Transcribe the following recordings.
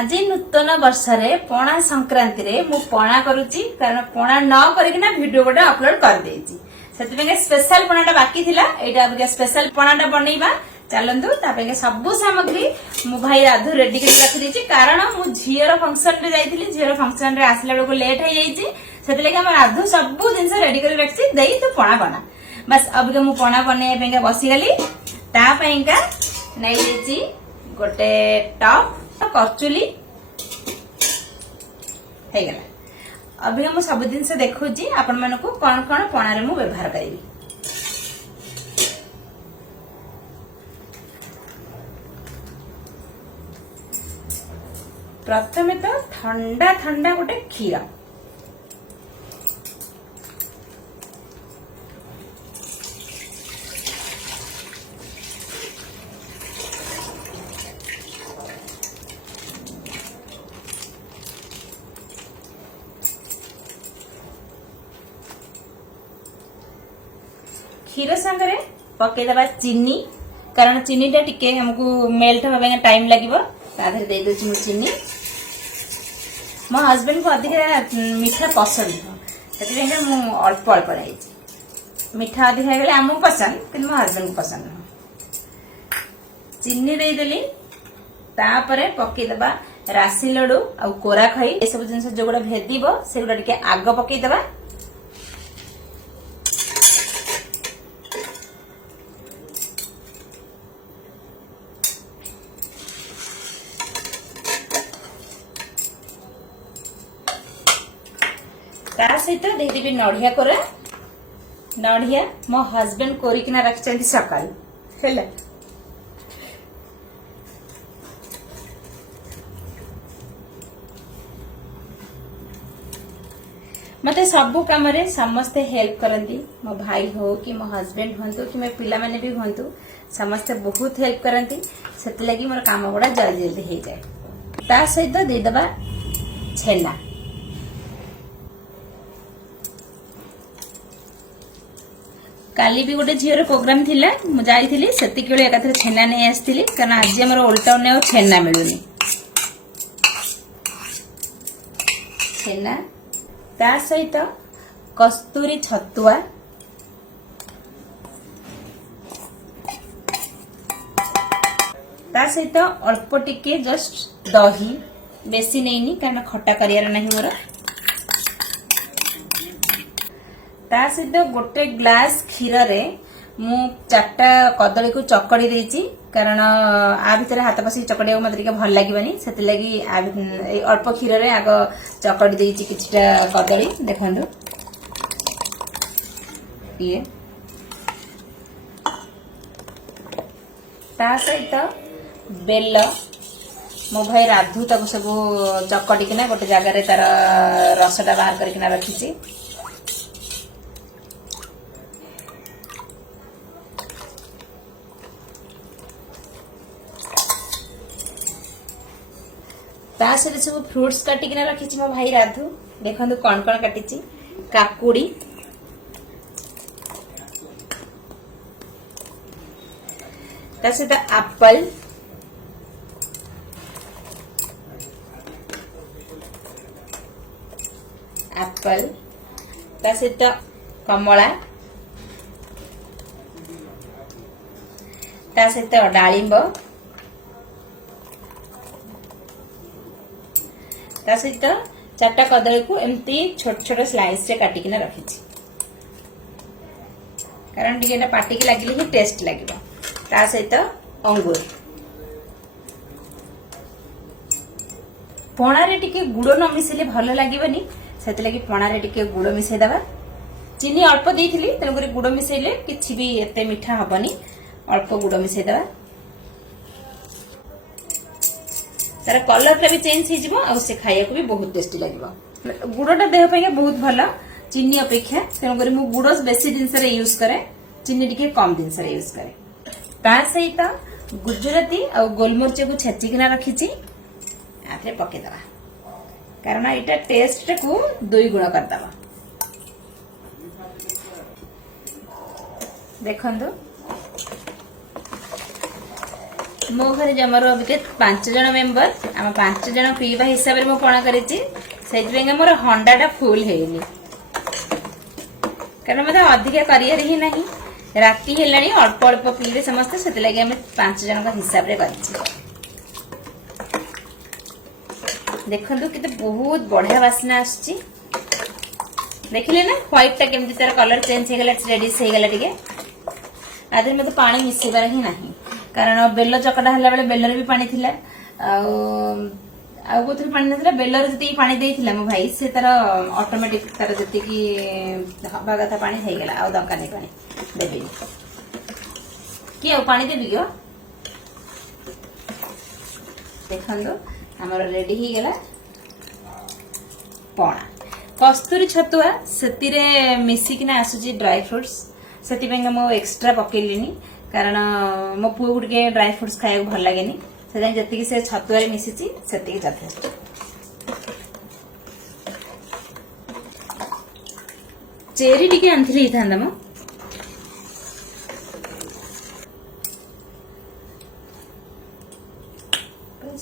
आज नूतन वर्ष रे पणा संक्रांति रे मु पणा करूची कारण पणा न करिकिना वीडियो गोटे अपलोड कर देची सेति स्पेशल पणाटा बाकी थिला एटा अब स्पेशल पणाटा बनेइबा चलंतु तापे सब सामग्री मु भाई राधु रेडी कर रखि देची कारण मु झियर फंक्शन रे जाईथिली झियर फंक्शन रे आसला बेलको लेट हो जाईची सेति लगे हम राधु सब जिंस रेडी कर रखछि देई तू पणा बना बस अब के मु पणा बने पेंगा बसी गली ता पेंगा नै देची गोटे टॉप करचुली है गला अभी हम सब दिन से देखुची आपण मानको कोन कोन पणा रे मु व्यवहार करिवि प्रथमे तो ठंडा ठंडा गोटे क्षीर क्षीर संगे पकईदबा चीनी कारण चीनी टा टिके हमको मेल्ट होगा टाइम लगे ताधर दे दूची मु चीनी मो हस्बैंड को अधिक मीठा पसंद है मु अल्प अल्प रही मीठा अधिक गले आमको पसंद कि मो हस्बैंड को पसंद चीनी देदेली तापरे पकईदबा राशि लडू आ कोरा खई ए सब जिन जो गुड़ा भेद से गुड़ा टिके आग पकईदबा ता सहित देदेवी नड़िया कोरा नड़िया मो हस्बैंड कोरिकिना रखिछंती सकाल हेला मते सब काम रे समस्ते हेल्प करंती मो भाई हो कि मो हस्बैंड होंतु कि मे पिला माने भी होंतु समस्ते बहुत हेल्प करंती सेति लागि मोर काम गुडा जल्दी जल्दी हे जाय ता सहित दे दबा छेना काली भी गोटे झीर प्रोग्राम थिला मु जाईथिली सेति केळे एकाथरे छेना नै आस्थिली कारण आज हमर ओल्ड टाउन ने छेना मिलुनी छेना ता सहित कस्तूरी छतुआ ता सहित अल्प टिके जस्ट दही बेसी नैनी कारण खट्टा करियार नाही मोर ता सहित गोटे ग्लास क्षीर रे मु चारटा कदली को चकड़ी देची कारण आ भितर हाथ पसी चकड़ी मत टिके भल लागबनी सेति लागि अल्प क्षीर रे आग चकड़ी देची किछटा कदली देखंदु ये ता सहित बेल मो भाई राधु तक सब चकड़ी किना गोटे जगह रे तार रसटा बाहर करकिना रखिची ता से सब फ्रूट्स काटिकिना रखी मो भाई राधु देखो कौन कौन काटी काकुड़ी ता सहित एप्पल एप्पल ता सहित कमला ता सहित डालिंब ता सहित चारटा कदली को एमती छोट छोट स्लाइस रे काटिकिना रखी कारण टिके पाटी की लगिले ही टेस्ट लगिबो ता सहित अंगूर पणा रे टिके गुड़ न मिसेले भलो लागिबनी सेति लागि पणा रे टिके गुड़ मिसेइ दबा चीनी अल्प देइथिली तनकरी गुड़ मिसेइले किछि भी एते मीठा हबनी अल्प गुड़ मिसेइ दबा तार कलर भी चेंज हो से खाया को भी बहुत टेस्टी लगे गुड़टा देह पे बहुत भल चीनी अपेक्षा तेणुक मु गुड़ बेसी जिनस यूज करे चीनी टिके कम जिनस यूज करे ता सहित गुजराती और गोलमरिच को छेचिकिना रखी पकेदबा कारण यहाँ टेस्ट को 2 गुण करदबा देखंदु मो घर जमार अभी 5 जन मेंबर आम 5 जन पीवा हिसाब से पणा कर मोर हंडाटा फुल है कारण मतलब अधिका कर ही ना राति है अल्प अल्प पीबे समस्ते से लगे 5 जन का हिसाब से कर देखु कि बहुत बढ़िया बास्ना आसची देखिले ना व्हाइट टा केमती तार कलर चेंज हो गला रेडिश हो गला टिके आदि मते पानी मिसेबार ही नहीं कारण बेल चकटा हला बेले बेलर भी पानी थिला आउ कोथि पानी नथिला बेलर जति पानी देइथिला मो भाई से तार ऑटोमेटिक तार जति की हवा कथा पानी हो गला आउ दरकार नहीं पानी देबी कि आउ पानी देबी क्यों देखंदो हमर रेडी ही गला पणा कस्तूरी छतुआ से मिसिकिना आसुची ड्राई फ्रुट्स से मो एक्सट्रा पकेलिनी कारण मो पुओ गुटे ड्राई फ्रुट्स खाया भल लगे जी से छतुआ मिसी से यथेष्ट चेरी टी आनी था मो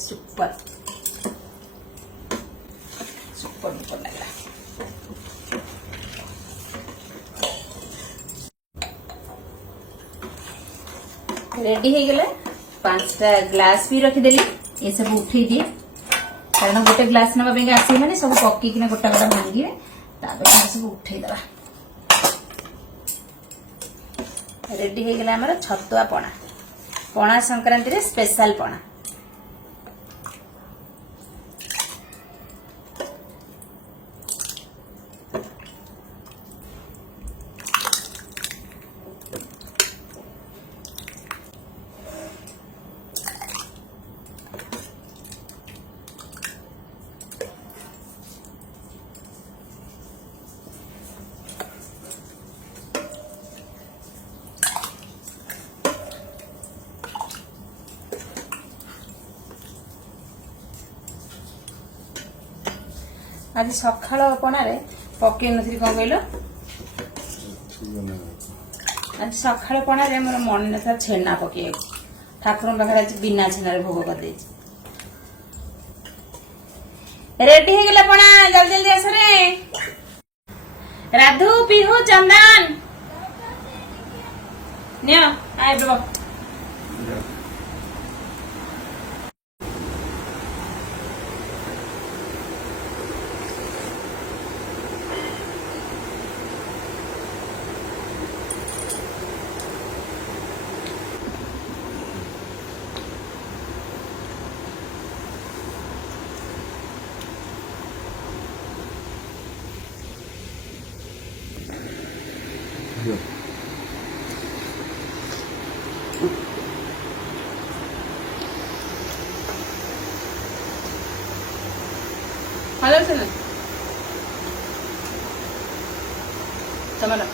सुपर सुपर सुपर लगा रेडी हो गला 5टा ग्लास भी रखिदेली ये सब उठे दिए कारण गोटे ग्लास ना आस मैंने सब पकईकिना गोटा गोटा भांगे सब उठे दबा रेडी हो गला आमर छतुआ पणा पणा संक्रांति रे स्पेशल पणा आज सकाळ पणारे पकई नी कौन कहल आज सकाळ पणारे मोर मन ना छेना पकई ठाकुर पाखे आज बिना छेना भोग कर रेडी हो गला पणा जल्दी जल्दी आस रे राधु पिहू चंदन नियो आए बाबा हेलो सुन तमरा